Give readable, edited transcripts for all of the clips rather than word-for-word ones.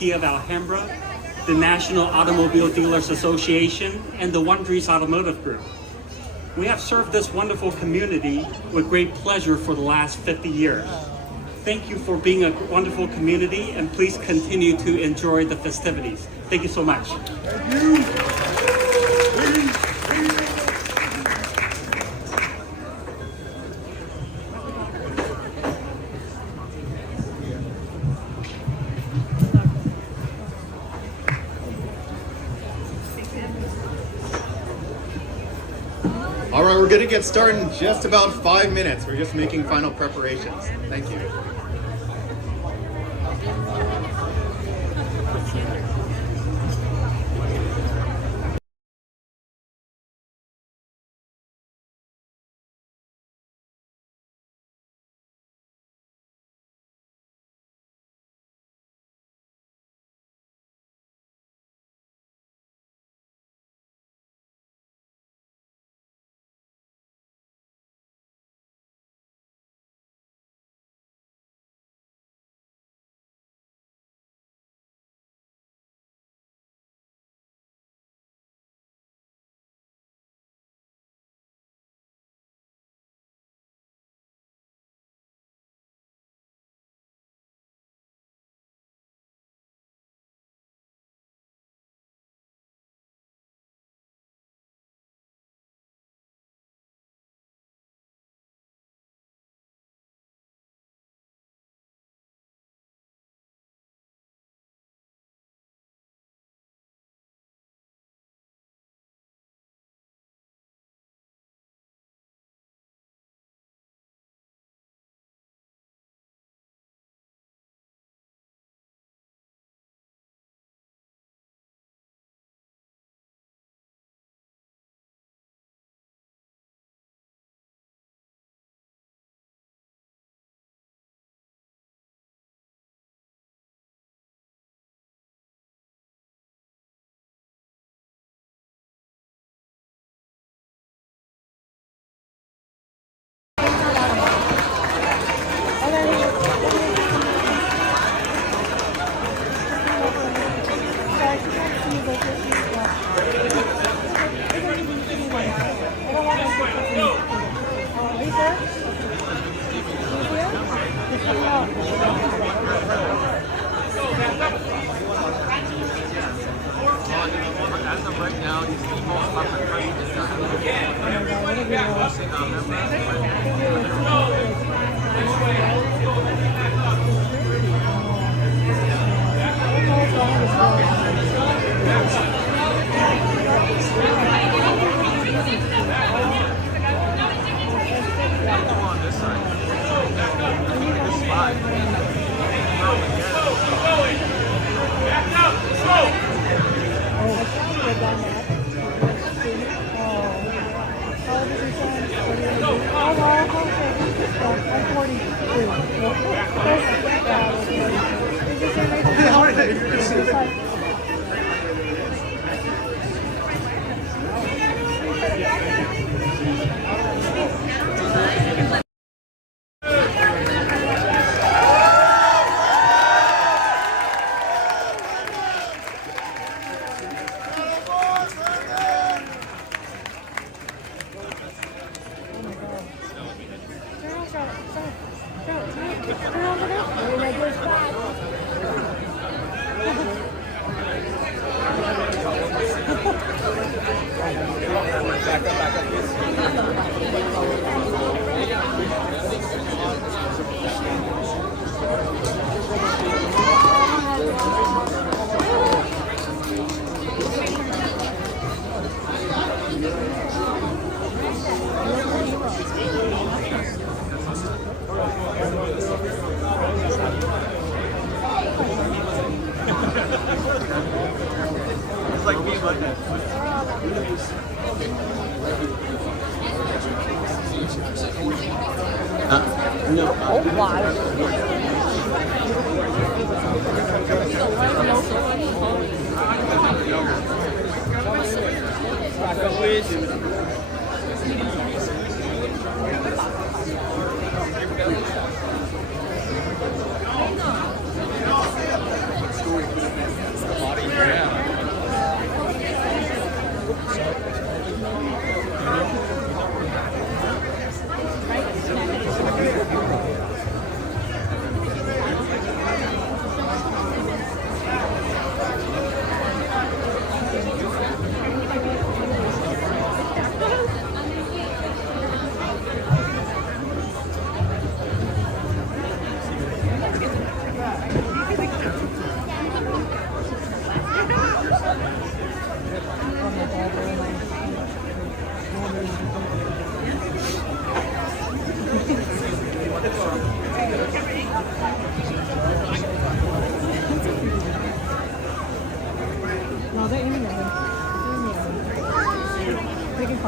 Kia of Alhambra, the National Automobile Dealers Association, and the Wondries Automotive Group. We have served this wonderful community with great pleasure for the last 50 years. Thank you for being a wonderful community, and please continue to enjoy the festivities. Thank you so much. Thank you. All right, we're going to get started in just about 5 minutes. We're just making final preparations. Thank you.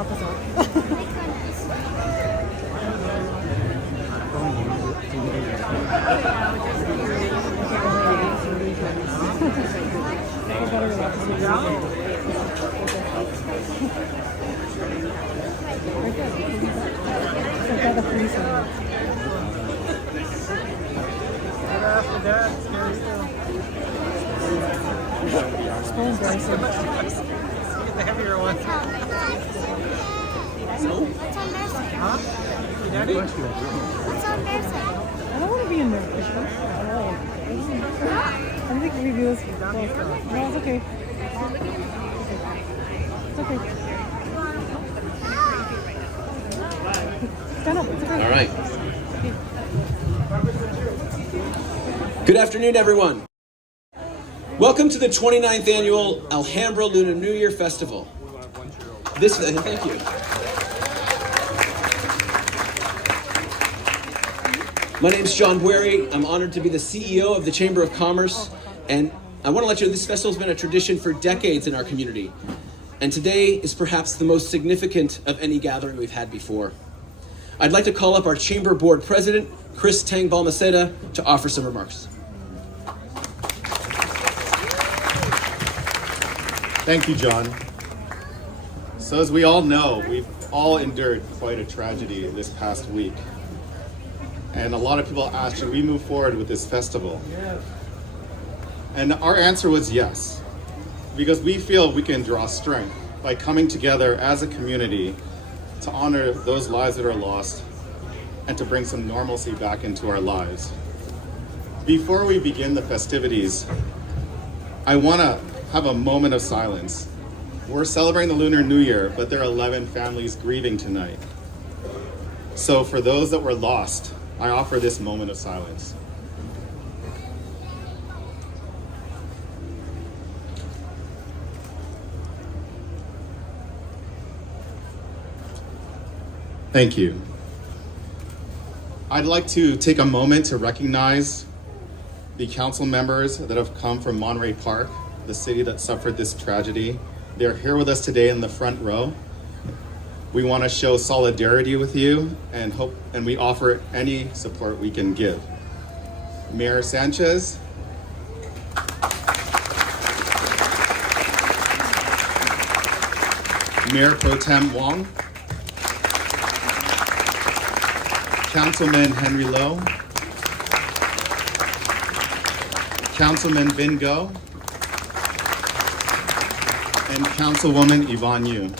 help us out. So embarrassing. The heavier one. What's embarrassing? Huh? Daddy? What's embarrassing? I don't want to be in there. I don't think we do this. No, it's okay. It's okay. Stand up. It's okay. All right. Good afternoon, everyone. Welcome to the 29th annual Alhambra Lunar New Year Festival. Thank you. My name is John Bueri. I'm honored to be the CEO of the Chamber of Commerce, and I want to let you know this festival has been a tradition for decades in our community, and today is perhaps the most significant of any gathering we've had before. I'd like to call up our Chamber Board President, Chris Tang Balmaceda, to offer some remarks. Thank you, John. So as we all know, we've all endured quite a tragedy this past week. And a lot of people asked, should we move forward with this festival? And our answer was yes, because we feel we can draw strength by coming together as a community to honor those lives that are lost and to bring some normalcy back into our lives. Before we begin the festivities, I want to have a moment of silence. We're celebrating the Lunar New Year, but there are 11 families grieving tonight. So for those that were lost, I offer this moment of silence. Thank you. I'd like to take a moment to recognize the council members that have come from Monterey Park, the city that suffered this tragedy. They're here with us today in the front row. We want to show solidarity with you and we offer any support we can give. Mayor Sanchez, Mayor Pro Tem Wong, Councilman Henry Lowe, Councilman Vin Go, and Councilwoman Yvonne Yu.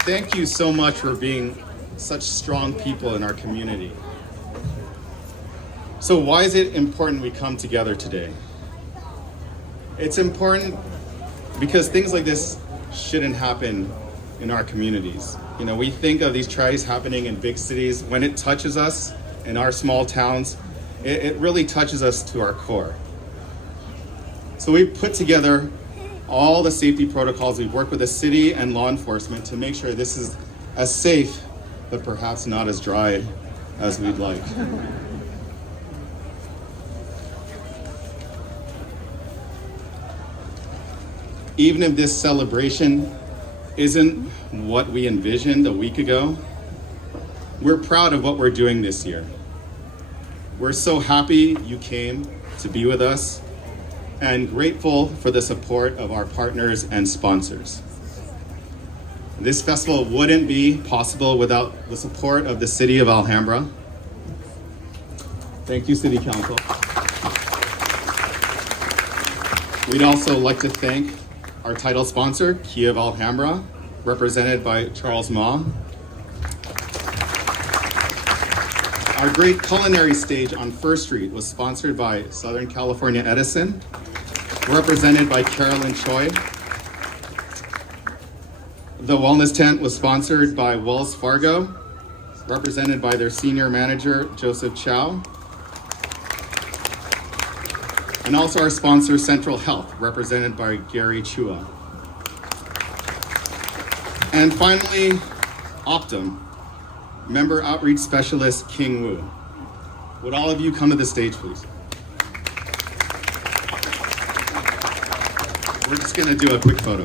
Thank you so much for being such strong people in our community. So why is it important we come together today? It's important because things like this shouldn't happen in our communities. You know, we think of these tragedies happening in big cities. When it touches us in our small towns, it really touches us to our core. So we put together all the safety protocols. We've worked with the city and law enforcement to make sure this is as safe, but perhaps not as dry as we'd like. Even if this celebration isn't what we envisioned a week ago, we're proud of what we're doing this year. We're so happy you came to be with us and grateful for the support of our partners and sponsors. This festival wouldn't be possible without the support of the City of Alhambra. Thank you, City Council. We'd also like to thank our title sponsor, Key of Alhambra, represented by Charles Ma. Our great culinary stage on First Street was sponsored by Southern California Edison, represented by Carolyn Choi. The wellness tent was sponsored by Wells Fargo, represented by their senior manager, Joseph Chow. And also our sponsor, Central Health, represented by Gary Chua. And finally, Optum, member outreach specialist, King Wu. Would all of you come to the stage, please? We're just gonna do a quick photo.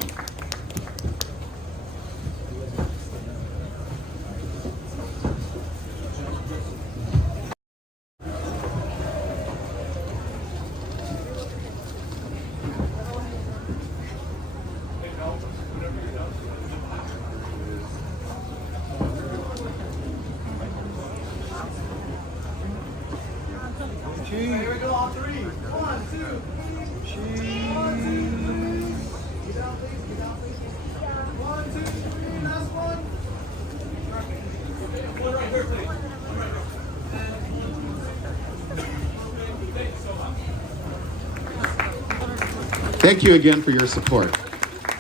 Thank you again for your support.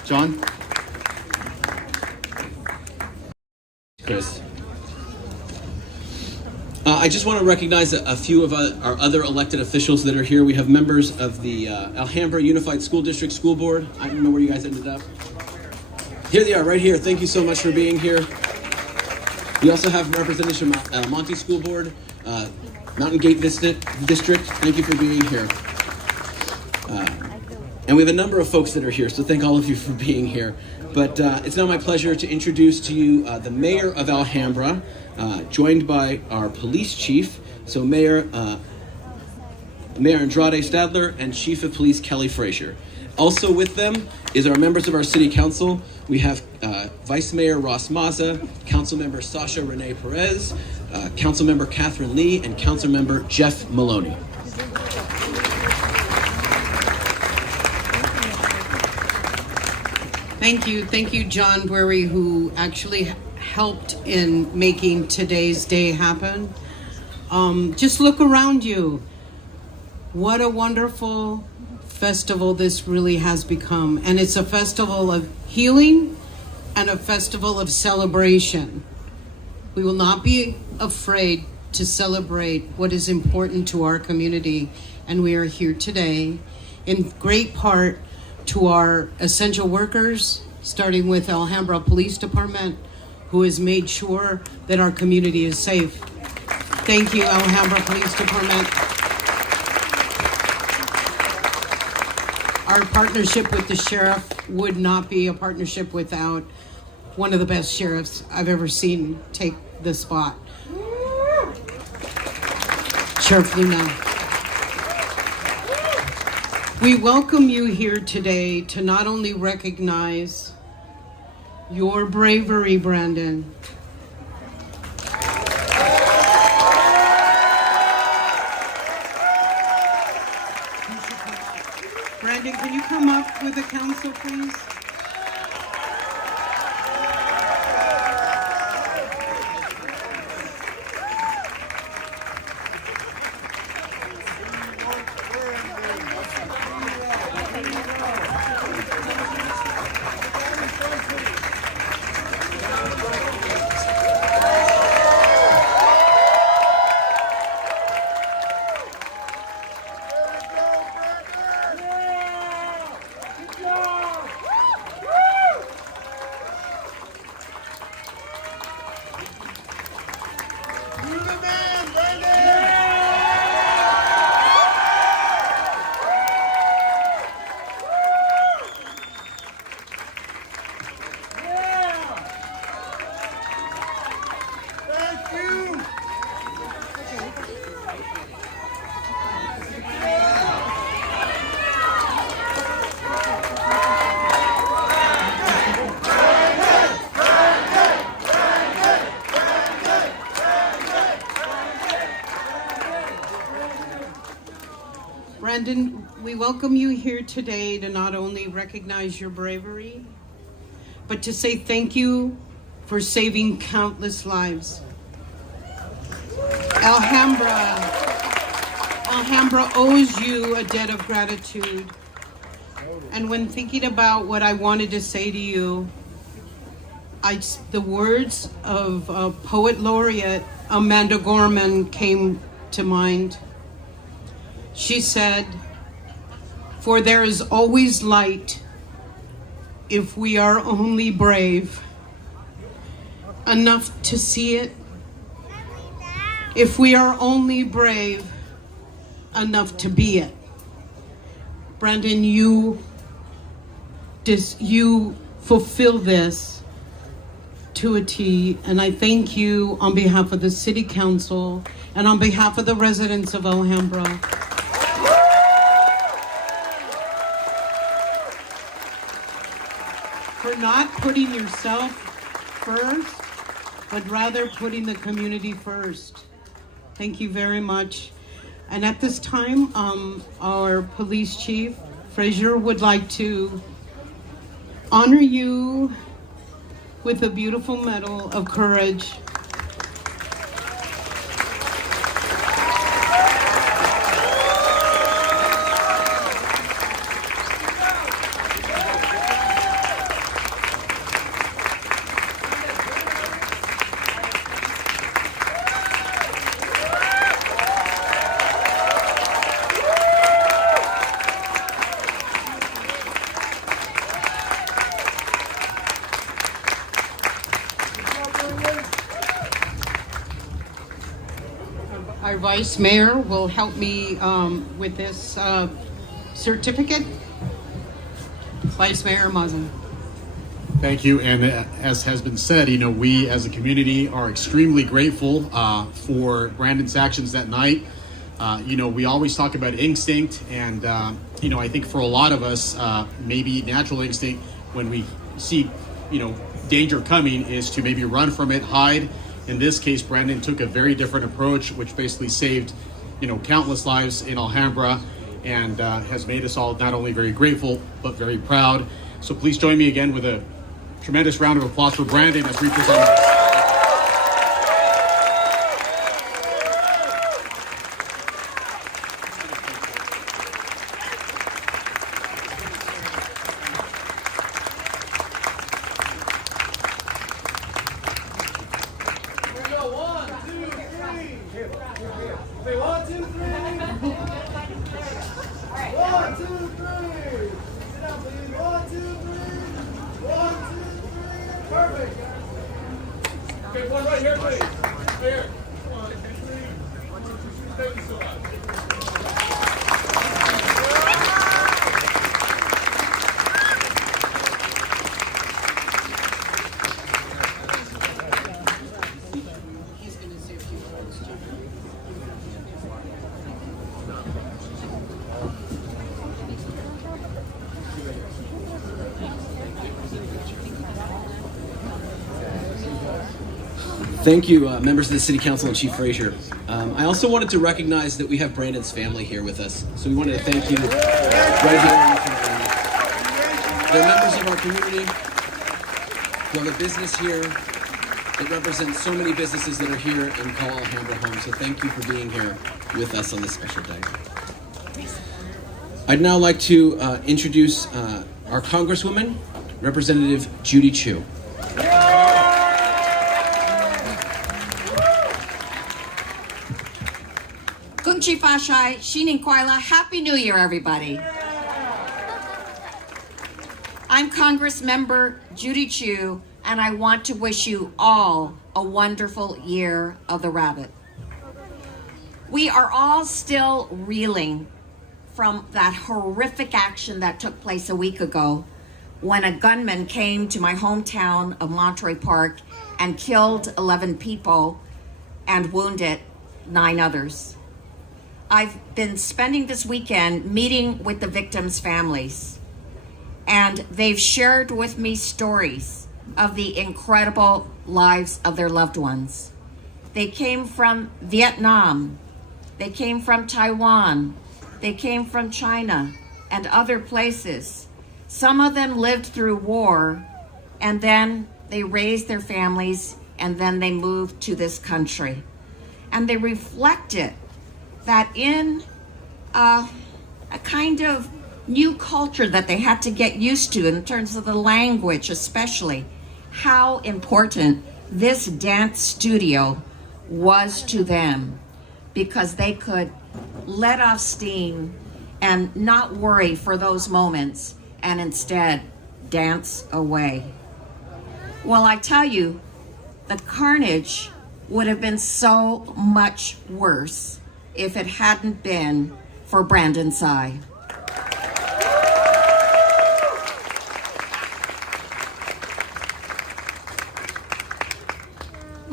John? Chris. I just want to recognize a few of our other elected officials that are here. We have members of the Alhambra Unified School District School Board. I don't know where you guys ended up. Here they are, right here. Thank you so much for being here. We also have representatives from Monty School Board, Mountain Gate District. Thank you for being here. And we have a number of folks that are here, so thank all of you for being here. But it's now my pleasure to introduce to you the mayor of Alhambra, joined by our police chief, so Mayor Andrade Stadler and Chief of Police Kelly Frazier. Also with them is our members of our city council. We have Vice Mayor Ross Maza, Council Member Sasha Renee Perez, Council Member Catherine Lee, and Council Member Jeff Maloney. Thank you, John Bury, who actually helped in making today's day happen. Just look around you. What a wonderful festival this really has become. And it's a festival of healing and a festival of celebration. We will not be afraid to celebrate what is important to our community. And we are here today in great part to our essential workers, starting with Alhambra Police Department, who has made sure that our community is safe. Thank you, Alhambra Police Department. Our partnership with the sheriff would not be a partnership without one of the best sheriffs I've ever seen take the spot. Sheriff Luna. We welcome you here today to not only recognize your bravery, Brandon, Brandon, can you come up with the council, please? Brandon, we welcome you here today to not only recognize your bravery, but to say thank you for saving countless lives. Alhambra owes you a debt of gratitude. And when thinking about what I wanted to say to you, the words of Poet Laureate Amanda Gorman came to mind. She said, "For there is always light if we are only brave enough to see it, if we are only brave enough to be it." Brandon, you you fulfill this to a T, and I thank you on behalf of the City Council and on behalf of the residents of Alhambra. For not putting yourself first, but rather putting the community first. Thank you very much. And at this time, our police chief, Frazier, would like to honor you with a beautiful medal of courage. Our Vice Mayor will help me with this certificate. Vice Mayor Mazen. Thank you. And as has been said, we as a community are extremely grateful for Brandon's actions that night. We always talk about instinct, and I think for a lot of us, maybe natural instinct when we see, danger coming is to maybe run from it, hide. In this case, Brandon took a very different approach, which basically saved, countless lives in Alhambra, and has made us all not only very grateful, but very proud. So please join me again with a tremendous round of applause for Brandon as we present. Thank you, members of the City Council and Chief Frazier. I also wanted to recognize that we have Brandon's family here with us. So we wanted to thank you right here. They're members of our community who have a business here. It represents so many businesses that are here and call Alhambra home. So thank you for being here with us on this special day. I'd now like to introduce our Congresswoman, Representative Judy Chu. Kungchi Fashai, Shinin Kwaila, Happy New Year, everybody. I'm Congress Member Judy Chu, and I want to wish you all a wonderful year of the rabbit. We are all still reeling from that horrific action that took place a week ago when a gunman came to my hometown of Monterey Park and killed 11 people and wounded 9 others. I've been spending this weekend meeting with the victims' families, and they've shared with me stories of the incredible lives of their loved ones. They came from Vietnam, they came from Taiwan, they came from China and other places. Some of them lived through war, and then they raised their families, and then they moved to this country. And they reflected that in a kind of new culture that they had to get used to in terms of the language, especially, how important this dance studio was to them, because they could let off steam and not worry for those moments and instead dance away. Well, I tell you, the carnage would have been so much worse if it hadn't been for Brandon Tsay.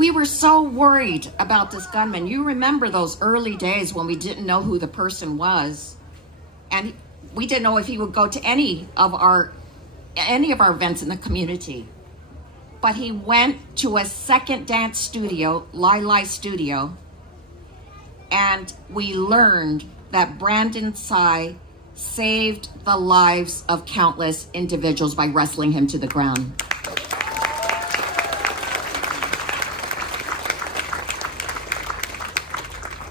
we were so worried about this gunman. You remember those early days when we didn't know who the person was, and we didn't know if he would go to any of our events in the community. But he went to a second dance studio, Lai Studio, and we learned that Brandon Tsay saved the lives of countless individuals by wrestling him to the ground.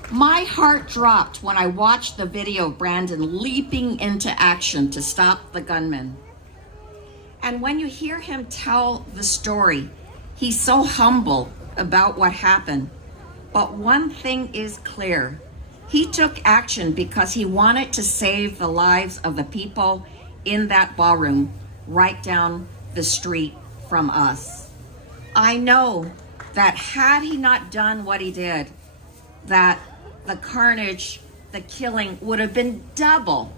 My heart dropped when I watched the video of Brandon leaping into action to stop the gunman. And when you hear him tell the story, he's so humble about what happened. But one thing is clear. He took action because he wanted to save the lives of the people in that ballroom right down the street from us. I know that had he not done what he did, that the carnage, the killing would have been double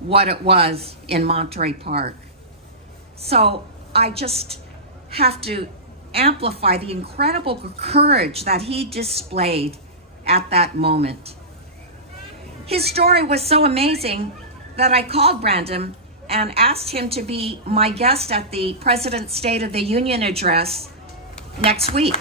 what it was in Monterey Park. So I just have to amplify the incredible courage that he displayed at that moment. His story was so amazing that I called Brandon and asked him to be my guest at the President's State of the Union address next week.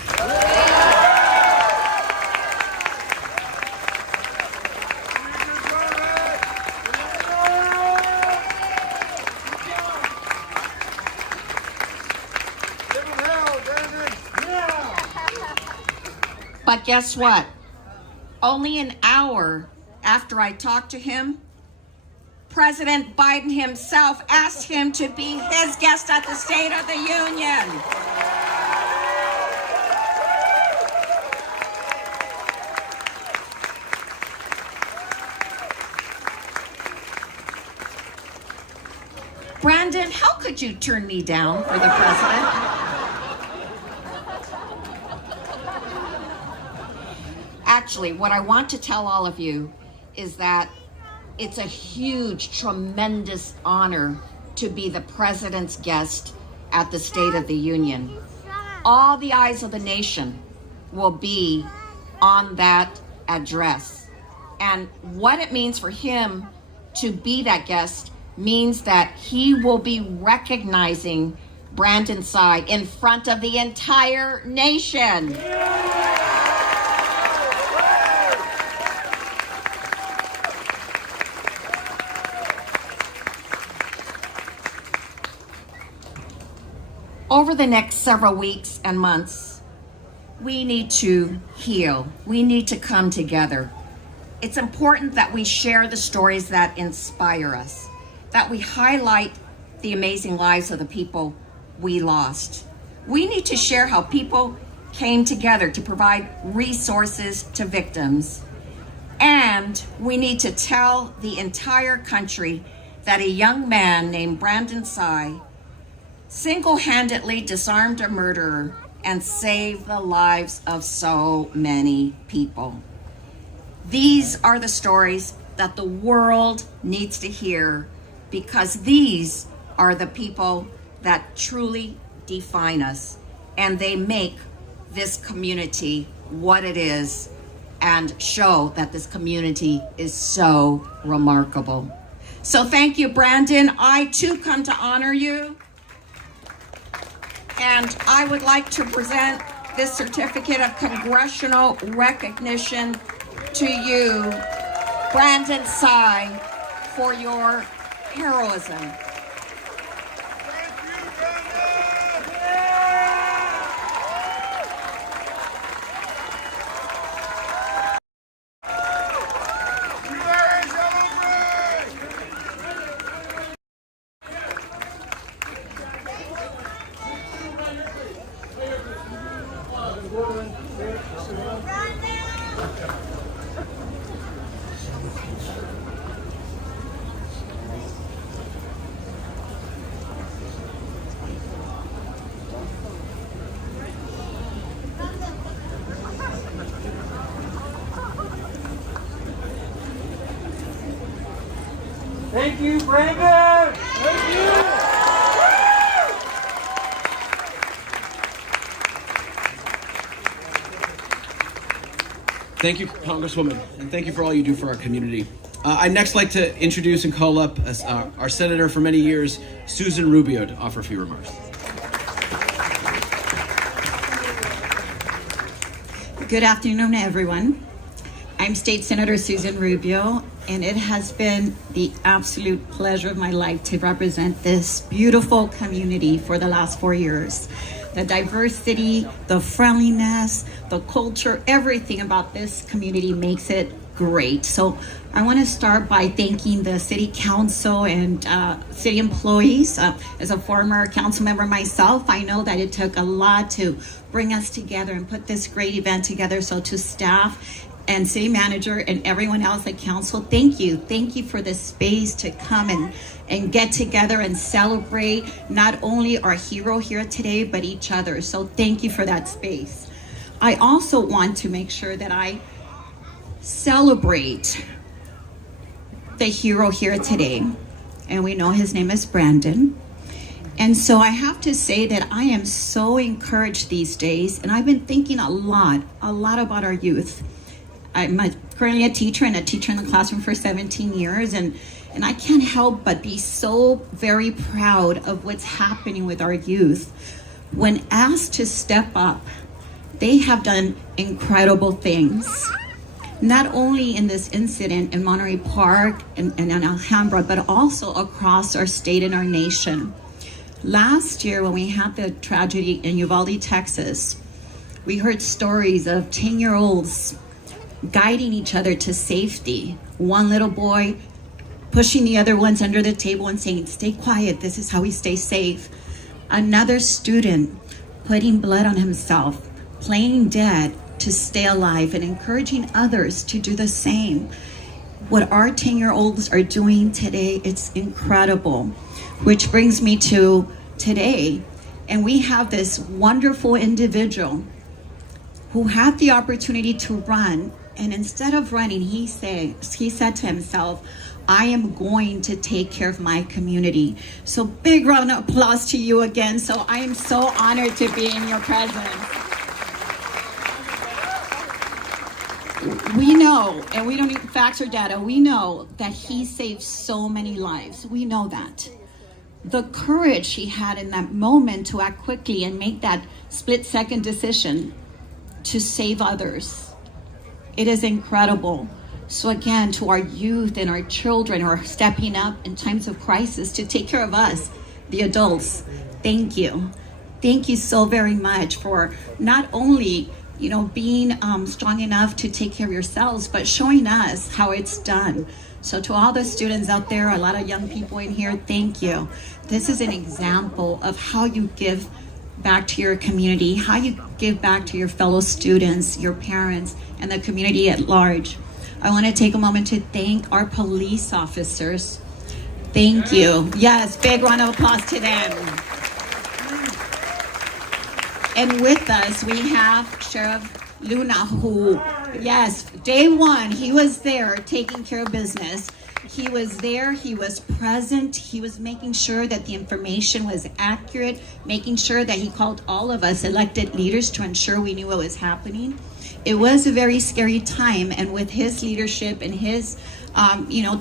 But guess what? Only an hour after I talked to him, President Biden himself asked him to be his guest at the State of the Union. Brandon, how could you turn me down for the president? Actually, what I want to tell all of you is that it's a huge, tremendous honor to be the president's guest at the State of the Union. All the eyes of the nation will be on that address. And what it means for him to be that guest means that he will be recognizing Brandon Tsay in front of the entire nation. Over the next several weeks and months, we need to heal. We need to come together. It's important that we share the stories that inspire us, that we highlight the amazing lives of the people we lost. We need to share how people came together to provide resources to victims. And we need to tell the entire country that a young man named Brandon Tsay single-handedly disarmed a murderer and saved the lives of so many people. These are the stories that the world needs to hear, because these are the people that truly define us, and they make this community what it is and show that this community is so remarkable. So thank you, Brandon. I too come to honor you. And I would like to present this certificate of congressional recognition to you, Brandon Tsay, for your heroism. Thank you, Brandon! Thank you! Thank you, Congresswoman, and thank you for all you do for our community. I'd next like to introduce and call up our senator for many years, Susan Rubio, to offer a few remarks. Good afternoon, everyone. I'm State Senator Susan Rubio, and it has been the absolute pleasure of my life to represent this beautiful community for the last 4 years. The diversity, the friendliness, the culture, everything about this community makes it great. So I want to start by thanking the City Council and city employees. As a former council member myself, I know that it took a lot to bring us together and put this great event together. So to staff and city manager and everyone else at council, thank you. Thank you for the space to come and get together and celebrate not only our hero here today, but each other. So thank you for that space. I also want to make sure that I celebrate the hero here today. And we know his name is Brandon. And so I have to say that I am so encouraged these days, and I've been thinking a lot about our youth. I'm currently a teacher and a teacher in the classroom for 17 years, and I can't help but be so very proud of what's happening with our youth. When asked to step up, they have done incredible things. Not only in this incident in Monterey Park and in Alhambra, but also across our state and our nation. Last year, when we had the tragedy in Uvalde, Texas, we heard stories of 10-year-olds guiding each other to safety. One little boy pushing the other ones under the table and saying, "Stay quiet, this is how we stay safe." Another student putting blood on himself, playing dead to stay alive, and encouraging others to do the same. What our 10-year-olds are doing today, it's incredible. Which brings me to today, and we have this wonderful individual who had the opportunity to run, and instead of running, he said to himself, "I am going to take care of my community." So big round of applause to you again. So I am so honored to be in your presence. We know, and we don't need facts or data, we know that he saved so many lives. We know that. The courage he had in that moment to act quickly and make that split-second decision to save others, it is incredible. So again, to our youth and our children who are stepping up in times of crisis to take care of us, the adults, thank you. Thank you so very much for not only being strong enough to take care of yourselves, but showing us how it's done. So to all the students out there, a lot of young people in here, thank you. This is an example of how you give back to your community, how you give back to your fellow students, your parents, and the community at large. I want to take a moment to thank our police officers. Thank you. Yes, big round of applause to them. And with us, we have Sheriff Luna, who, yes, day one, he was there taking care of business. He was there, he was present, he was making sure that the information was accurate, making sure that he called all of us elected leaders to ensure we knew what was happening. It was a very scary time, and with his leadership and his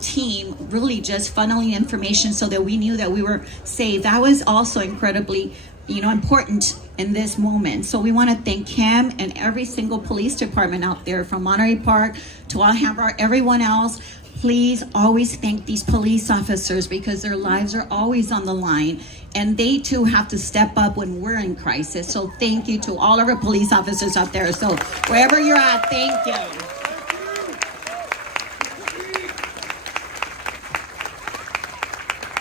team really just funneling information so that we knew that we were safe, that was also incredibly important in this moment. So we want to thank him and every single police department out there, from Monterey Park to Alhambra, everyone else. Please always thank these police officers, because their lives are always on the line, and they too have to step up when we're in crisis. So thank you to all of our police officers out there. So wherever you're at, thank you.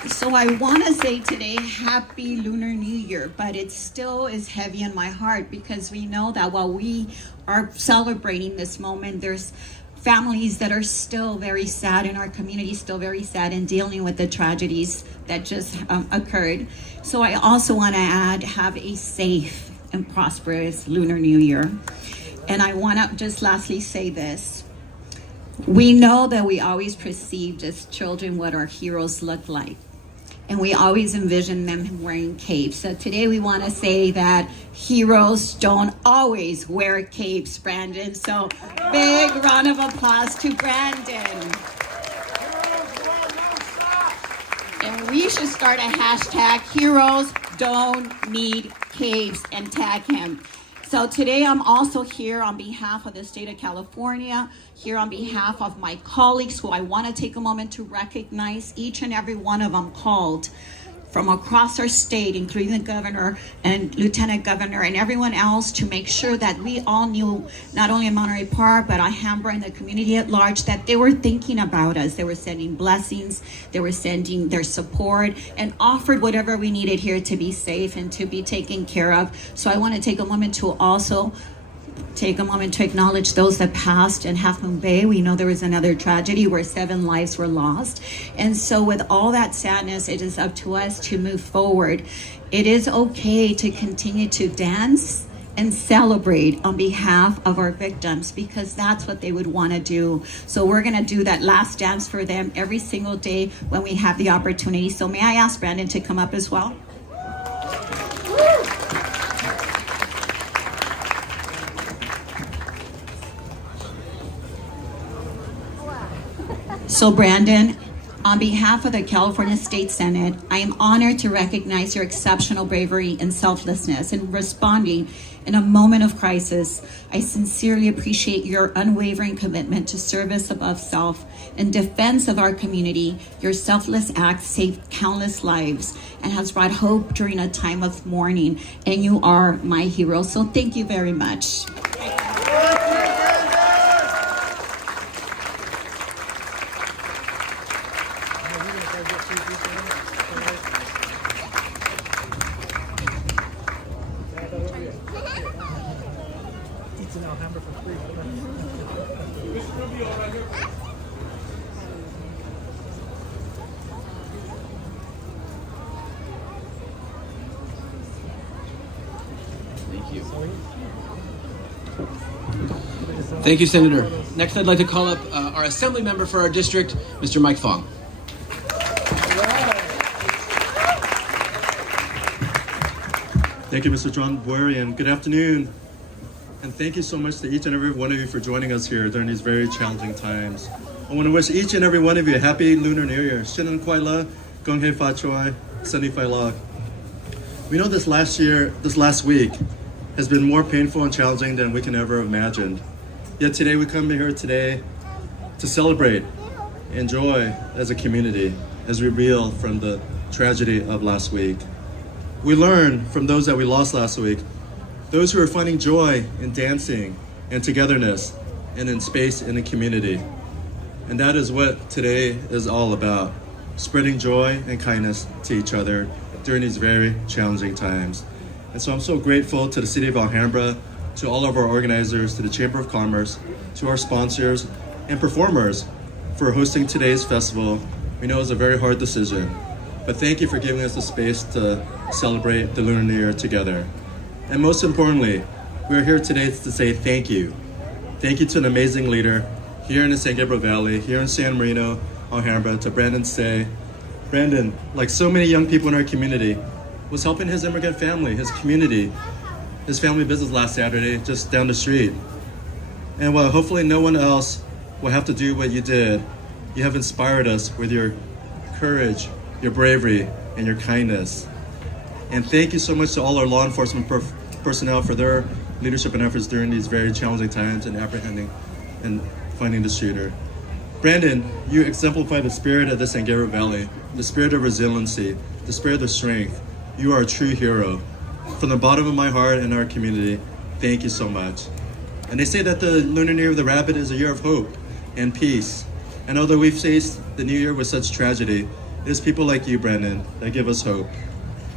So I want to say today, Happy Lunar New Year, but it still is heavy in my heart, because we know that while we are celebrating this moment, there's families that are still very sad in our community, still very sad and dealing with the tragedies that just occurred. So I also want to have a safe and prosperous Lunar New Year. And I want to just lastly say this. We know that we always perceived as children what our heroes looked like. and we always envision them wearing capes. So today we want to say that heroes don't always wear capes, Brandon. So big round of applause to Brandon. And we should start a hashtag, heroes don't need capes, and tag him. So today I'm also here on behalf of the state of California, here on behalf of my colleagues who I want to take a moment to recognize. Each and every one of them called from across our state, including the governor and lieutenant governor and everyone else, to make sure that we all knew, not only in Monterey Park, but Alhambra and the community at large, that they were thinking about us. They were sending blessings, they were sending their support, and offered whatever we needed here to be safe and to be taken care of. So I want to take a moment to also acknowledge those that passed in Half Moon Bay. We know there was another tragedy where 7 lives were lost. And so with all that sadness, it is up to us to move forward. It is okay to continue to dance and celebrate on behalf of our victims, because that's what they would want to do. So we're going to do that last dance for them every single day when we have the opportunity. So may I ask Brandon to come up as well? So Brandon, on behalf of the California State Senate, I am honored to recognize your exceptional bravery and selflessness in responding in a moment of crisis. I sincerely appreciate your unwavering commitment to service above self in defense of our community. Your selfless act saved countless lives and has brought hope during a time of mourning, and you are my hero. So thank you very much. It's in Alhambra for free. Thank you. Thank you, Senator. Next, I'd like to call up our Assembly member for our district, Mr. Mike Fong. Thank you, Mr. John Boeri, and good afternoon. And thank you so much to each and every one of you for joining us here during these very challenging times. I want to wish each and every one of you a happy Lunar New Year. Shinan Kwai La, Gong Hei Fa Choi, Sunny Fai La. We know this last week has been more painful and challenging than we can ever have imagined. Yet today we come here today to celebrate, enjoy as a community, as we reel from the tragedy of last week. We learn from those that we lost last week, those who are finding joy in dancing and togetherness and in space and in community. And that is what today is all about, spreading joy and kindness to each other during these very challenging times. And so I'm so grateful to the City of Alhambra, to all of our organizers, to the Chamber of Commerce, to our sponsors and performers for hosting today's festival. We know it's a very hard decision, but thank you for giving us the space to celebrate the Lunar New Year together. And most importantly, we're here today to say thank you. Thank you to an amazing leader here in the San Gabriel Valley, here in San Marino, Alhambra, to Brandon Tsay. Brandon, like so many young people in our community, was helping his immigrant family, his community, his family business last Saturday just down the street. And while hopefully no one else will have to do what you did, you have inspired us with your courage, your bravery, and your kindness. And thank you so much to all our law enforcement personnel for their leadership and efforts during these very challenging times in apprehending and finding the shooter. Brandon, you exemplify the spirit of the San Gabriel Valley, the spirit of resiliency, the spirit of strength. You are a true hero. From the bottom of my heart and our community, thank you so much. And they say that the Lunar New Year of the Rabbit is a year of hope and peace. And although we've faced the new year with such tragedy, it is people like you, Brandon, that give us hope.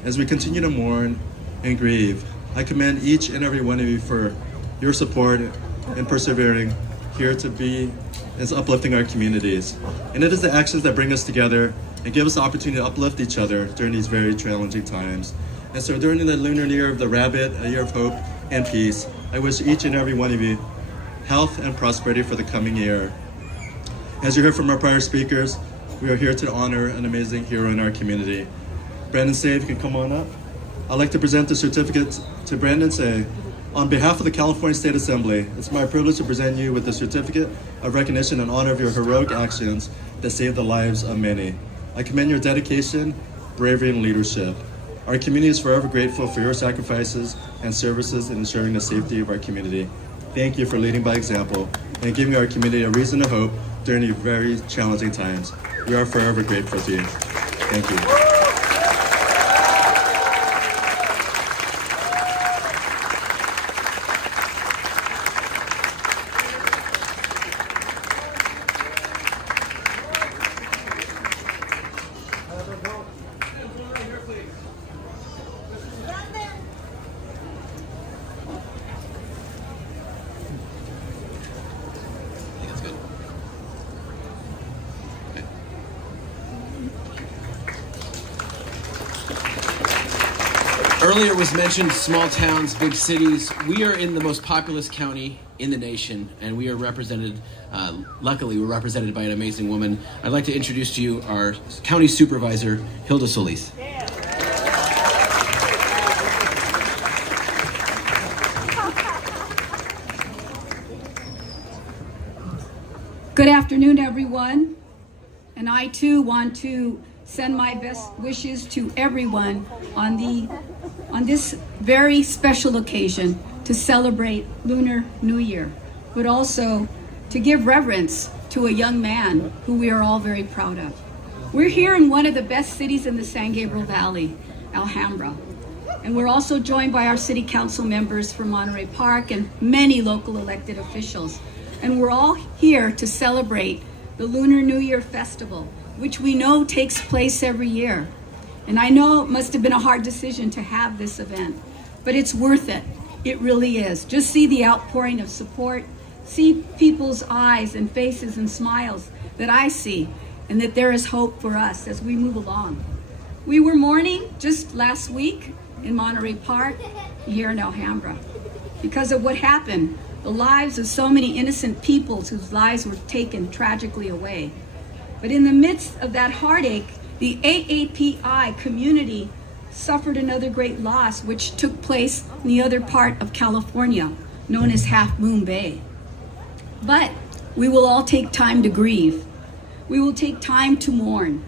As we continue to mourn and grieve, I commend each and every one of you for your support and persevering here to be as uplifting our communities. And it is the actions that bring us together and give us the opportunity to uplift each other during these very challenging times. And so during the Lunar New Year of the Rabbit, a year of hope and peace, I wish each and every one of you health and prosperity for the coming year. As you heard from our prior speakers, we are here to honor an amazing hero in our community. Brandon Tsay, if you can come on up. I'd like to present the certificate to Brandon Tsay. On behalf of the California State Assembly, it's my privilege to present you with the certificate of recognition in honor of your heroic actions that saved the lives of many. I commend your dedication, bravery, and leadership. Our community is forever grateful for your sacrifices and services in ensuring the safety of our community. Thank you for leading by example and giving our community a reason to hope during these very challenging times. We are forever grateful to you. Thank you. Earlier was mentioned small towns, big cities. We are in the most populous county in the nation, and we are represented, luckily we're represented by an amazing woman. I'd like to introduce to you our county supervisor, Hilda Solis. Good afternoon, everyone. And I too want to send my best wishes to everyone on this very special occasion to celebrate Lunar New Year, but also to give reverence to a young man who we are all very proud of. We're here in one of the best cities in the San Gabriel Valley, Alhambra. And we're also joined by our city council members from Monterey Park and many local elected officials. And we're all here to celebrate the Lunar New Year Festival, which we know takes place every year. And I know it must have been a hard decision to have this event, but it's worth it. It really is. Just see the outpouring of support, see people's eyes and faces and smiles that I see, and that there is hope for us as we move along. We were mourning just last week in Monterey Park, here in Alhambra, because of what happened, the lives of so many innocent people whose lives were taken tragically away. But in the midst of that heartache, the AAPI community suffered another great loss, which took place in the other part of California, known as Half Moon Bay. But we will all take time to grieve. We will take time to mourn.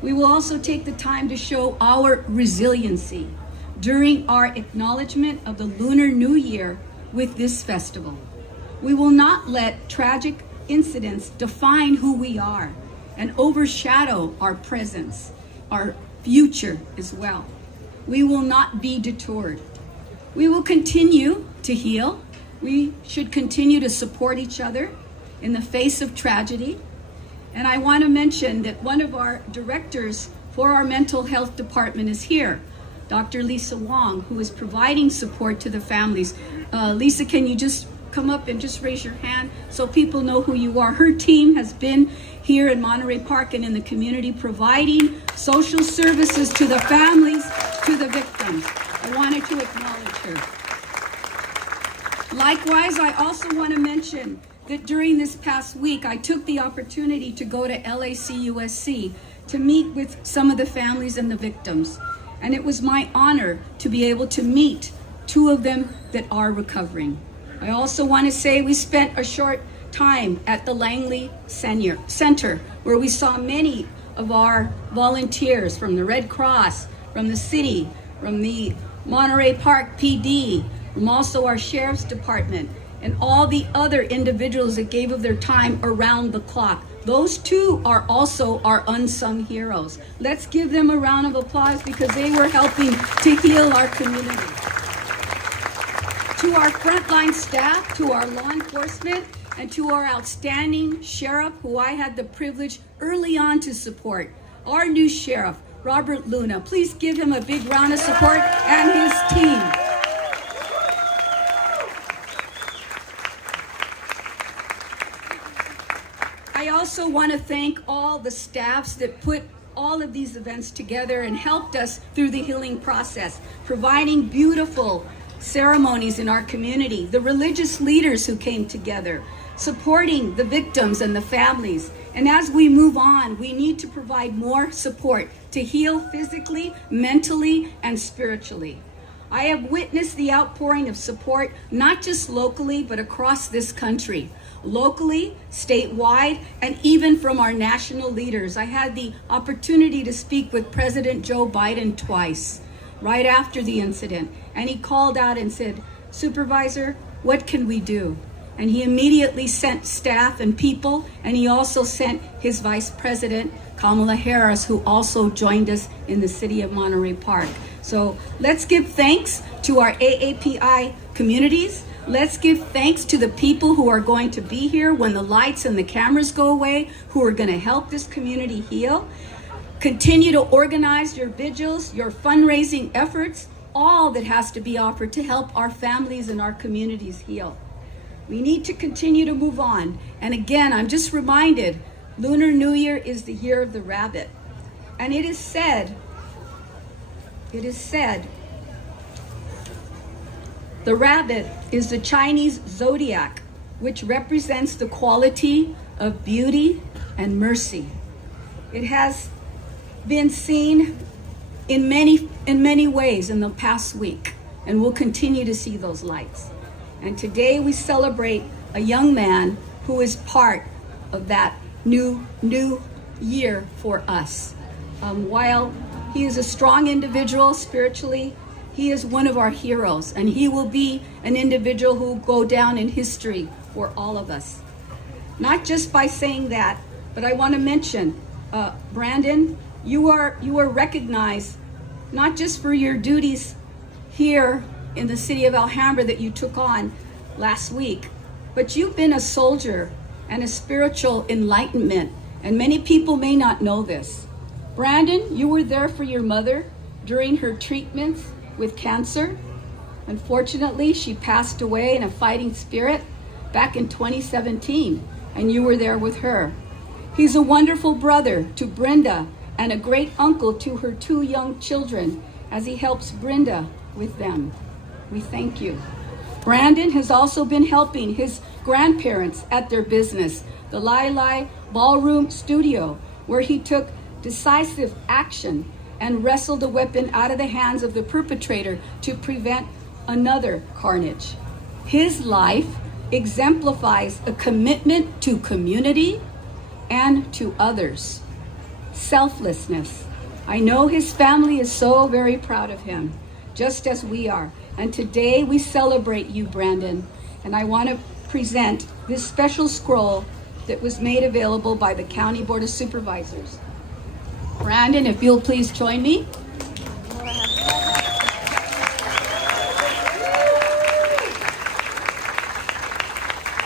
We will also take the time to show our resiliency during our acknowledgement of the Lunar New Year with this festival. We will not let tragic incidents define who we are and overshadow our presence, our future as well. We will not be detoured. We will continue to heal. We should continue to support each other in the face of tragedy. And I want to mention that one of our directors for our mental health department is here, Dr. Lisa Wong, who is providing support to the families. Lisa, can you just come up and just raise your hand so people know who you are? Her team has been here in Monterey Park and in the community providing social services to the families, to the victims. I wanted to acknowledge her. Likewise, I also want to mention that during this past week, I took the opportunity to go to LACUSC to meet with some of the families and the victims. And it was my honor to be able to meet two of them that are recovering. I also want to say we spent a short time at the Langley Center, where we saw many of our volunteers from the Red Cross, from the city, from the Monterey Park PD, from also our Sheriff's Department, and all the other individuals that gave of their time around the clock. Those two are also our unsung heroes. Let's give them a round of applause because they were helping to heal our community. To our frontline staff, to our law enforcement, and to our outstanding sheriff, who I had the privilege early on to support, our new sheriff, Robert Luna. Please give him a big round of support and his team. I also want to thank all the staffs that put all of these events together and helped us through the healing process, providing beautiful ceremonies in our community, the religious leaders who came together, supporting the victims and the families. And as we move on, we need to provide more support to heal physically, mentally, and spiritually. I have witnessed the outpouring of support, not just locally, but across this country. Locally, statewide, and even from our national leaders. I had the opportunity to speak with President Joe Biden twice, right after the incident. And he called out and said, "Supervisor, what can we do?" And he immediately sent staff and people, and he also sent his Vice President, Kamala Harris, who also joined us in the city of Monterey Park. So let's give thanks to our AAPI communities. Let's give thanks to the people who are going to be here when the lights and the cameras go away, who are going to help this community heal. Continue to organize your vigils, your fundraising efforts, all that has to be offered to help our families and our communities heal. We need to continue to move on. And again, I'm just reminded, Lunar New Year is the year of the rabbit. And it is said, the rabbit is the Chinese zodiac, which represents the quality of beauty and mercy. It has been seen in many ways in the past week, and we'll continue to see those lights. And today we celebrate a young man who is part of that new year for us. While he is a strong individual spiritually, he is one of our heroes, and he will be an individual who will go down in history for all of us. Not just by saying that, but I want to mention, Brandon, you are recognized not just for your duties here in the city of Alhambra that you took on last week, but you've been a soldier and a spiritual enlightenment, and many people may not know this. Brandon, you were there for your mother during her treatments with cancer. Unfortunately, she passed away in a fighting spirit back in 2017, and you were there with her. He's a wonderful brother to Brenda and a great uncle to her 2 young children as he helps Brenda with them. We thank you. Brandon has also been helping his grandparents at their business, the Lai Lai Ballroom Studio, where he took decisive action and wrestled a weapon out of the hands of the perpetrator to prevent another carnage. His life exemplifies a commitment to community and to others. Selflessness. I know his family is so very proud of him, just as we are. And today we celebrate you, Brandon. And I want to present this special scroll that was made available by the County Board of Supervisors. Brandon, if you'll please join me.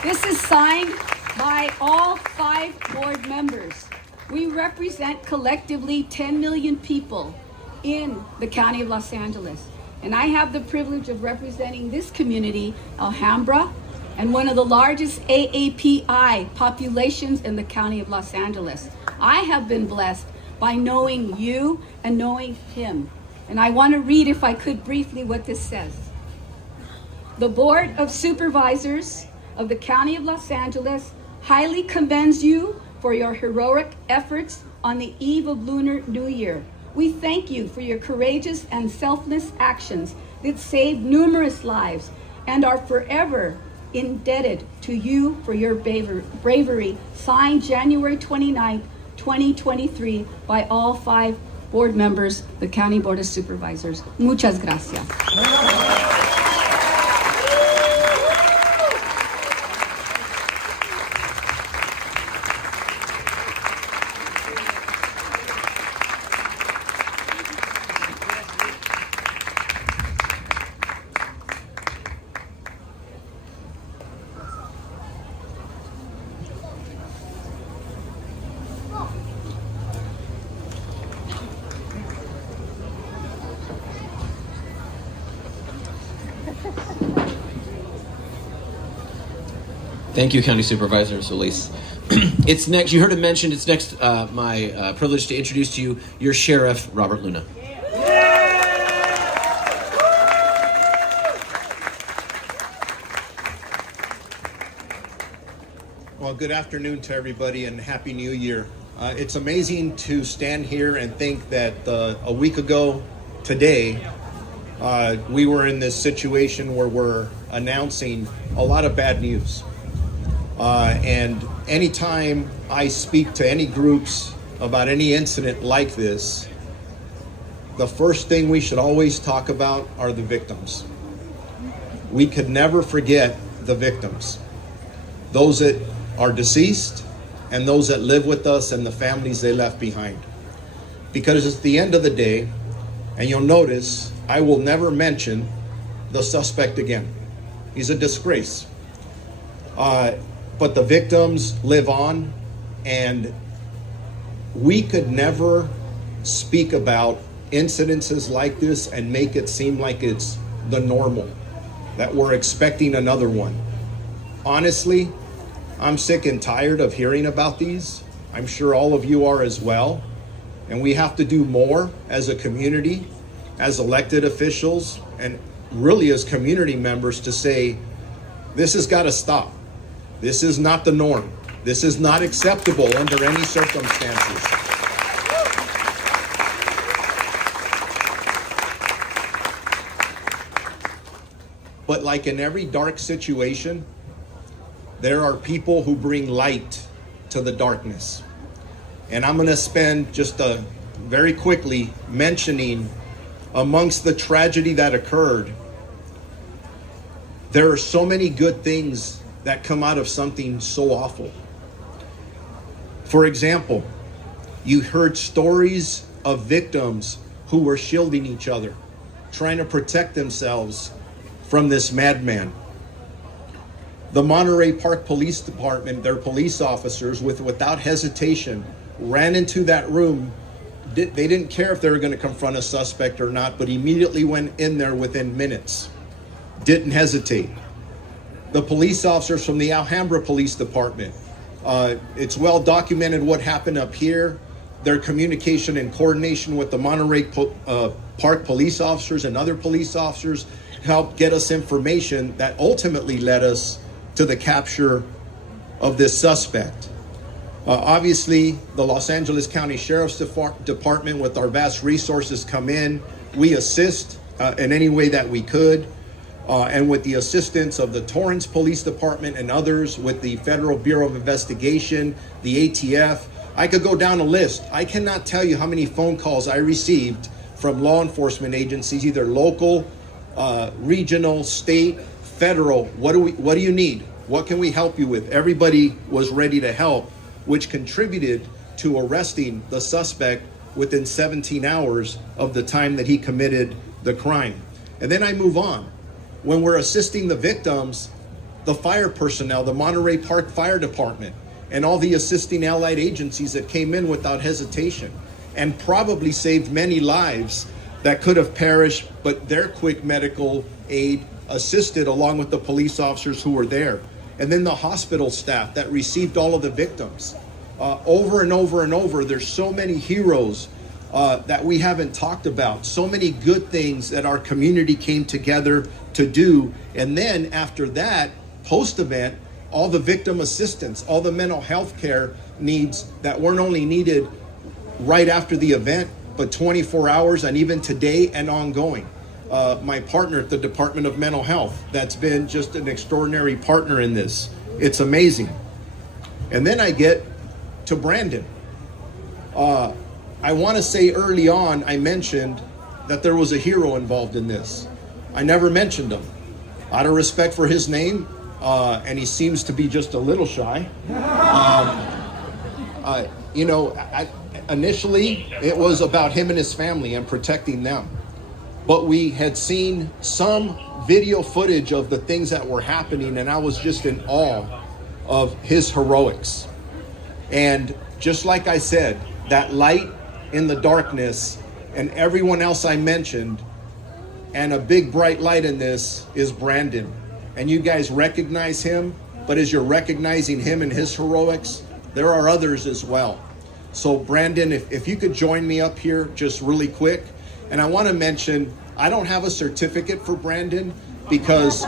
This is signed by all 5 board members. We represent collectively 10 million people in the County of Los Angeles. And I have the privilege of representing this community, Alhambra, and one of the largest AAPI populations in the County of Los Angeles. I have been blessed by knowing you and knowing him. And I want to read, if I could, briefly what this says. The Board of Supervisors of the County of Los Angeles highly commends you for your heroic efforts on the eve of Lunar New Year. We thank you for your courageous and selfless actions that saved numerous lives and are forever indebted to you for your bravery. Signed January 29th, 2023 by all 5 board members, the County Board of Supervisors. Muchas gracias. Thank you, County Supervisor Solis. It's next, you heard him mentioned, it's next my privilege to introduce to you your Sheriff, Robert Luna. Well, good afternoon to everybody and Happy New Year. It's amazing to stand here and think that a week ago today, we were in this situation where we're announcing a lot of bad news. And anytime I speak to any groups about any incident like this, the first thing we should always talk about are the victims. We could never forget the victims. Those that are deceased and those that live with us and the families they left behind. Because it's the end of the day, and you'll notice I will never mention the suspect again. He's a disgrace. But the victims live on, and we could never speak about incidences like this and make it seem like it's the normal, that we're expecting another one. Honestly, I'm sick and tired of hearing about these. I'm sure all of you are as well. And we have to do more as a community, as elected officials, and really as community members to say, this has got to stop. This is not the norm. This is not acceptable under any circumstances. But like in every dark situation, there are people who bring light to the darkness. And I'm going to spend just very quickly mentioning amongst the tragedy that occurred, there are so many good things that come out of something so awful. For example, you heard stories of victims who were shielding each other, trying to protect themselves from this madman. The Monterey Park Police Department, their police officers, without hesitation, ran into that room. They didn't care if they were going to confront a suspect or not, but immediately went in there within minutes. Didn't hesitate. The police officers from the Alhambra Police Department, it's well documented what happened up here. Their communication and coordination with the Monterey Park police officers and other police officers helped get us information that ultimately led us to the capture of this suspect. Obviously, the Los Angeles County Sheriff's Department, with our vast resources, come in. We assist in any way that we could. And with the assistance of the Torrance Police Department and others, with the Federal Bureau of Investigation, the ATF, I could go down a list. I cannot tell you how many phone calls I received from law enforcement agencies, either local, regional, state, federal. What do you need? What can we help you with? Everybody was ready to help, which contributed to arresting the suspect within 17 hours of the time that he committed the crime. And then I move on. When we're assisting the victims, the fire personnel, the Monterey Park Fire Department, and all the assisting allied agencies that came in without hesitation and probably saved many lives that could have perished, but their quick medical aid assisted along with the police officers who were there. And then the hospital staff that received all of the victims. Over and over and over, there's so many heroes that we haven't talked about. So many good things that our community came together to do. And then after that, post-event, all the victim assistance, all the mental health care needs that weren't only needed right after the event, but 24 hours and even today and ongoing. My partner at the Department of Mental Health, that's been just an extraordinary partner in this. It's amazing. And then I get to Brandon. I want to say early on, I mentioned that there was a hero involved in this. I never mentioned him. Out of respect for his name, and he seems to be just a little shy. Initially, it was about him and his family and protecting them. But we had seen some video footage of the things that were happening, and I was just in awe of his heroics. And just like I said, that light in the darkness, and everyone else I mentioned, and a big bright light in this is Brandon. And you guys recognize him, but as you're recognizing him and his heroics, there are others as well. So Brandon, if you could join me up here just really quick. And I want to mention, I don't have a certificate for Brandon, because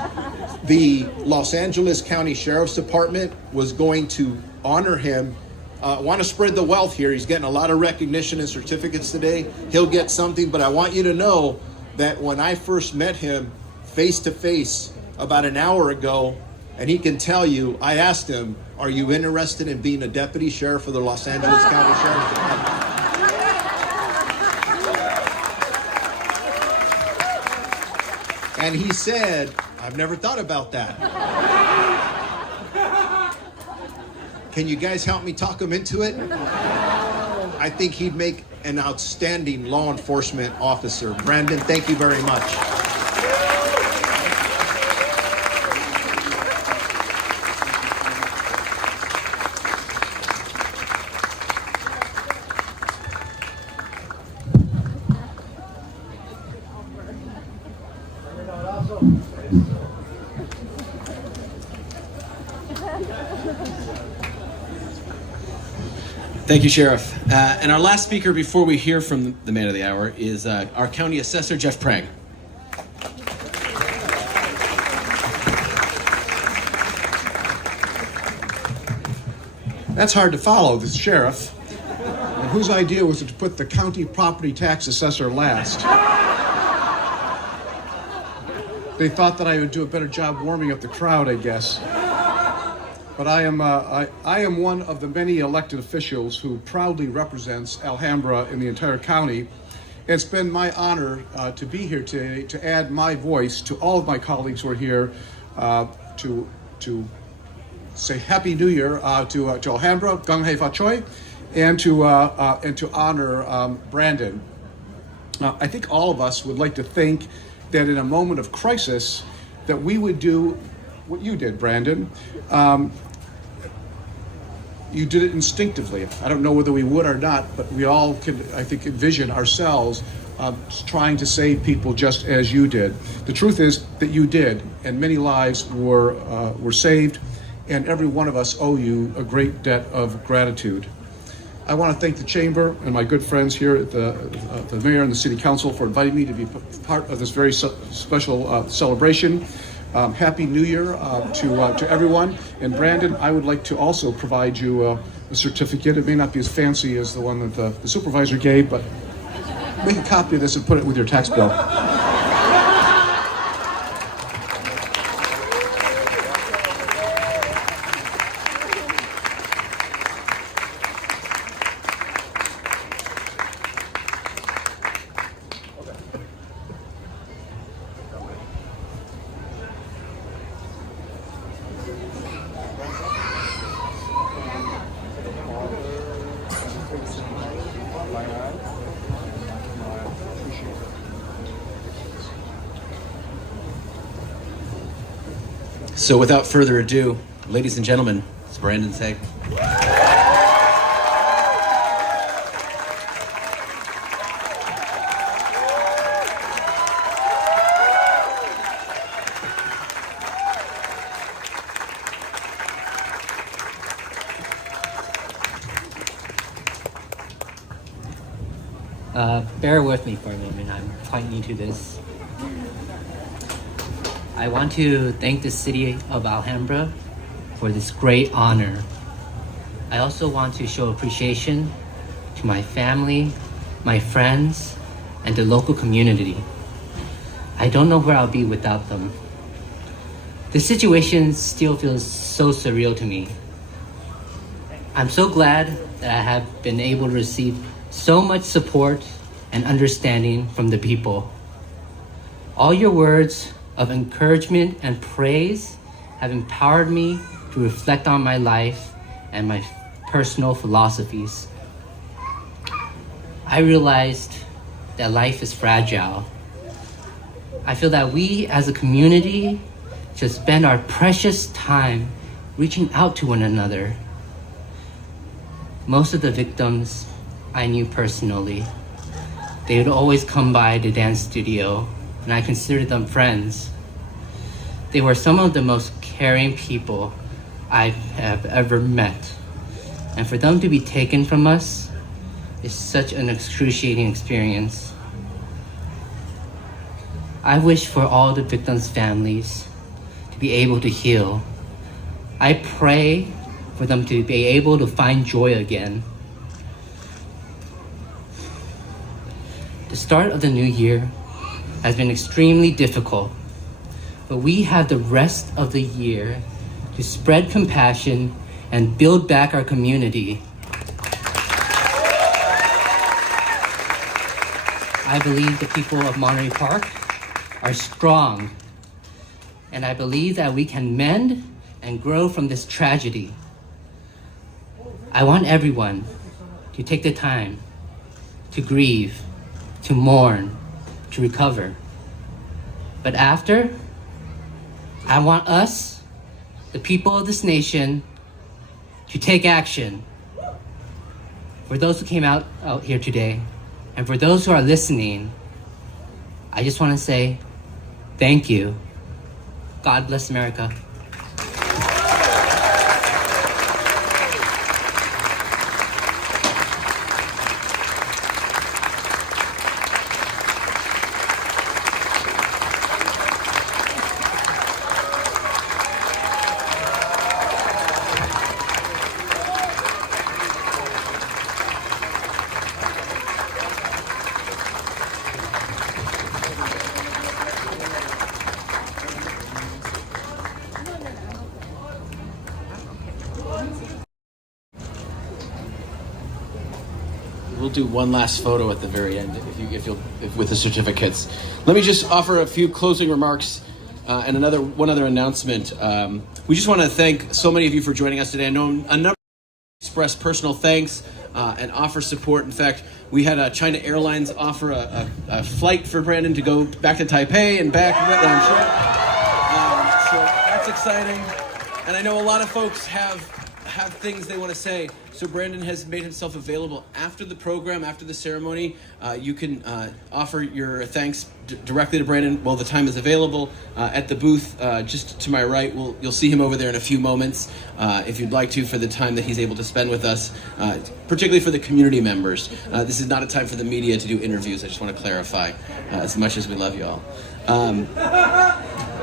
the Los Angeles County Sheriff's Department was going to honor him. Want to spread the wealth here. He's getting a lot of recognition and certificates today. He'll get something, but I want you to know that when I first met him face to face about an hour ago, and he can tell you, I asked him, are you interested in being a deputy sheriff of the Los Angeles County Sheriff's Department? And he said, I've never thought about that. Can you guys help me talk him into it? I think he'd make an outstanding law enforcement officer. Brandon, thank you very much. Thank you, Sheriff. And our last speaker before we hear from the man of the hour is our County Assessor, Jeff Prang. That's hard to follow, the sheriff. And whose idea was it to put the county property tax assessor last? They thought that I would do a better job warming up the crowd, I guess. But I am one of the many elected officials who proudly represents Alhambra in the entire county. It's been my honor to be here today to add my voice to all of my colleagues who are here to say Happy New Year to Alhambra, Gang Hei Fa Choi, and to honor Brandon. I think all of us would like to think that in a moment of crisis that we would do what you did, Brandon. You did it instinctively. I don't know whether we would or not, but we all can, I think, envision ourselves trying to save people just as you did. The truth is that you did, and many lives were saved, and every one of us owe you a great debt of gratitude. I want to thank the Chamber and my good friends here at the Mayor and the City Council for inviting me to be part of this very special celebration. Happy New Year to everyone. And Brandon, I would like to also provide you a certificate. It may not be as fancy as the one that the supervisor gave, but make a copy of this and put it with your tax bill. So without further ado, ladies and gentlemen, it's Brandon Tsay. Bear with me for a moment, I'm quite new to this. I want to thank the City of Alhambra for this great honor. I also want to show appreciation to my family, my friends, and the local community. I don't know where I'll be without them. The situation still feels so surreal to me. I'm so glad that I have been able to receive so much support and understanding from the people. All your words of encouragement and praise have empowered me to reflect on my life and my personal philosophies. I realized that life is fragile. I feel that we as a community should spend our precious time reaching out to one another. Most of the victims I knew personally. They would always come by the dance studio, and I considered them friends. They were some of the most caring people I have ever met. And for them to be taken from us is such an excruciating experience. I wish for all the victims' families to be able to heal. I pray for them to be able to find joy again. The start of the new year has been extremely difficult, but we have the rest of the year to spread compassion and build back our community. I believe the people of Monterey Park are strong, and I believe that we can mend and grow from this tragedy. I want everyone to take the time to grieve, to mourn, to recover. But after, I want us, the people of this nation, to take action. For those who came out here today, and for those who are listening, I just want to say thank you. God bless America. We'll do one last photo at the very end, if with the certificates. Let me just offer a few closing remarks and one other announcement. We just want to thank so many of you for joining us today. I know a number express personal thanks and offer support. In fact, we had China Airlines offer a flight for Brandon to go back to Taipei and back. So that's exciting. And I know a lot of folks have things they want to say. So Brandon has made himself available after the program, after the ceremony. You can offer your thanks directly to Brandon while the time is available at the booth just to my right. You'll see him over there in a few moments if you'd like to, for the time that he's able to spend with us, particularly for the community members. This is not a time for the media to do interviews. I just want to clarify, as much as we love you all.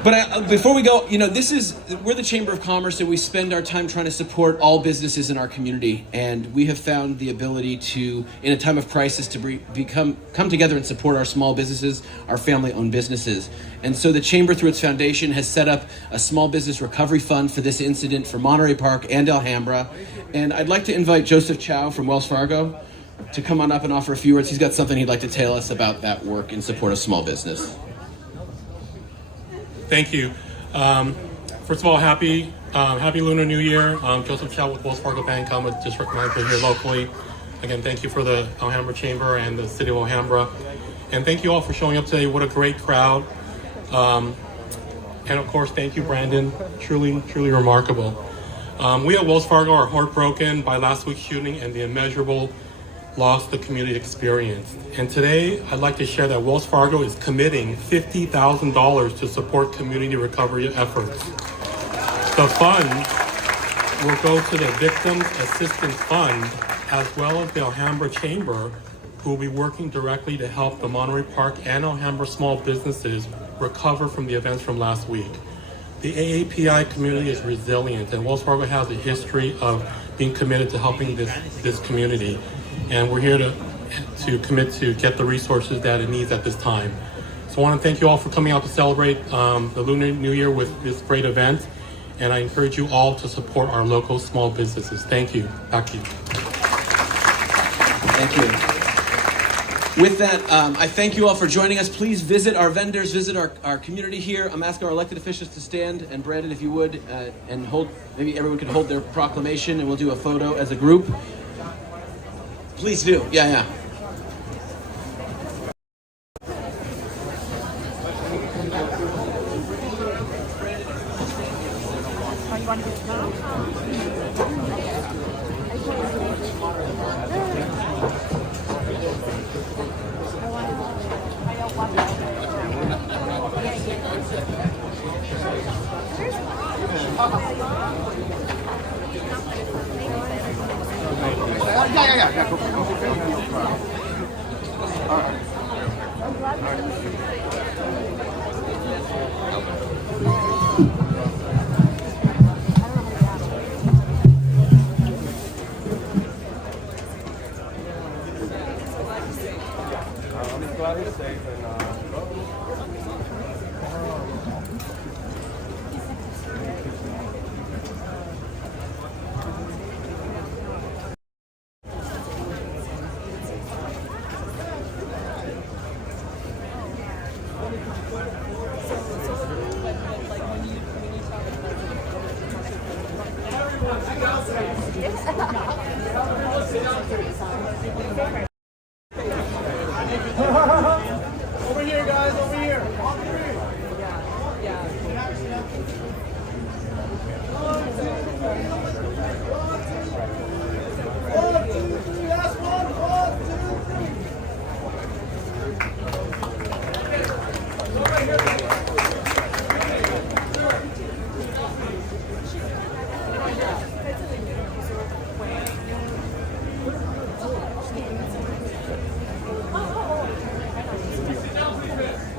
But before we go, we're the Chamber of Commerce, and we spend our time trying to support all businesses in our community. And we have found the ability to, in a time of crisis, to come together and support our small businesses, our family-owned businesses. And so the Chamber, through its foundation, has set up a small business recovery fund for this incident for Monterey Park and Alhambra. And I'd like to invite Joseph Chow from Wells Fargo to come on up and offer a few words. He's got something he'd like to tell us about that work in support of small business. Thank you. First of all, happy Lunar New Year. Joseph Chow with Wells Fargo Bank. I'm a district manager here locally. Again, thank you for the Alhambra Chamber and the City of Alhambra. And thank you all for showing up today. What a great crowd. And of course, thank you, Brandon. Truly, truly remarkable. We at Wells Fargo are heartbroken by last week's shooting and the immeasurable loss the community experienced. And today, I'd like to share that Wells Fargo is committing $50,000 to support community recovery efforts. The fund will go to the Victims Assistance Fund, as well as the Alhambra Chamber, who will be working directly to help the Monterey Park and Alhambra small businesses recover from the events from last week. The AAPI community is resilient, and Wells Fargo has a history of being committed to helping this community. And we're here to commit to get the resources that it needs at this time. So I want to thank you all for coming out to celebrate the Lunar New Year with this great event. And I encourage you all to support our local small businesses. Thank you. Back to you. Thank you. With that, I thank you all for joining us. Please visit our vendors, visit our community here. I'm asking our elected officials to stand, and Brandon, if you would, and maybe everyone could hold their proclamation, and we'll do a photo as a group. Please do. Yeah. Yeah. I'm glad he's safe and over here, guys, over here. All three. One, two, three, last one. One, two, three. Sit down, please, man.